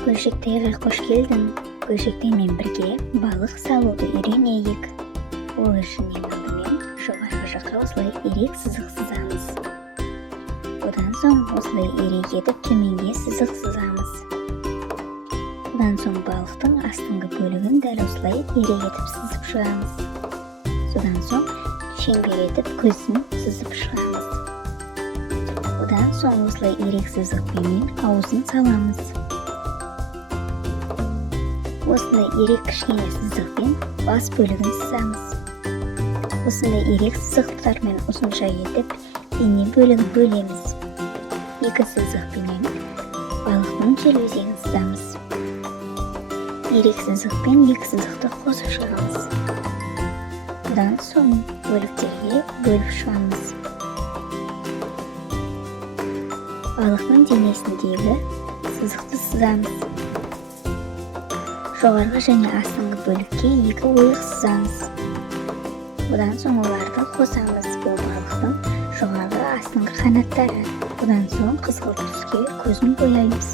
Бөлшектегі қош келдің. Бөлшектермен бірге балық салуды үйренейік. Ол үшін ең алдымен жоғарғы жаққа осылай ирек сызық сызамыз. Одан соң осылай ирек етіп төменге сызық сызамыз. Одан соң балықтың астыңғы бөлігін дәл осылай ирек етіп сызып шығамыз. Содан соң шеңбер етіп көзін сызып шығамыз. Одан соң осылай ирек сызықпенен аузын саламыз. Осындай ирек кішкене сызықпен бас бөлігін сызамыз. Осындай ирек сызықтармен ұзынша етіп дене бөлігін бөлеміз. Екі сызықпенен балықтың желбезегін сызамыз. Ирек сызықпен екі сызықты қосып шығамыз. Одан соң бөліктерге бөліп шығамыз. Балықтың денесіндегі сызықты сызамыз. Жоғарғы және астыңғы бөлікке екі ойық сызамыз. Одан соң оларды қосамыз. Бұл балықтың жоғарғы астыңғы қанаттары. Одан соң қызғылт түске көзін бояймыз.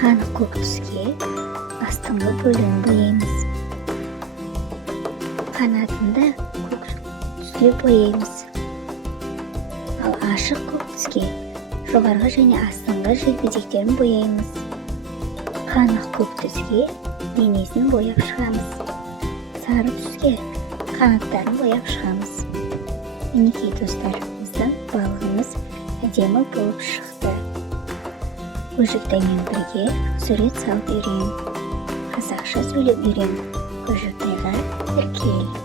Қанық көк түске астыңғы бөлігін бояймыз. Қанатында көк түске бояймыз. Ал ашық көк түске жоғарғы және астыңғы желбезектерін бояймыз. Қанық көк түске денесін бояп шығамыз. Сары түске қанаттарын бояп шығамыз. Мінекей достар, біздің балығымыз әдемі болып шықты. Көжіктаймен бірге сурет салып үйрен. Қазақша сөйлеп үйрен. Көжіктайға тіркел.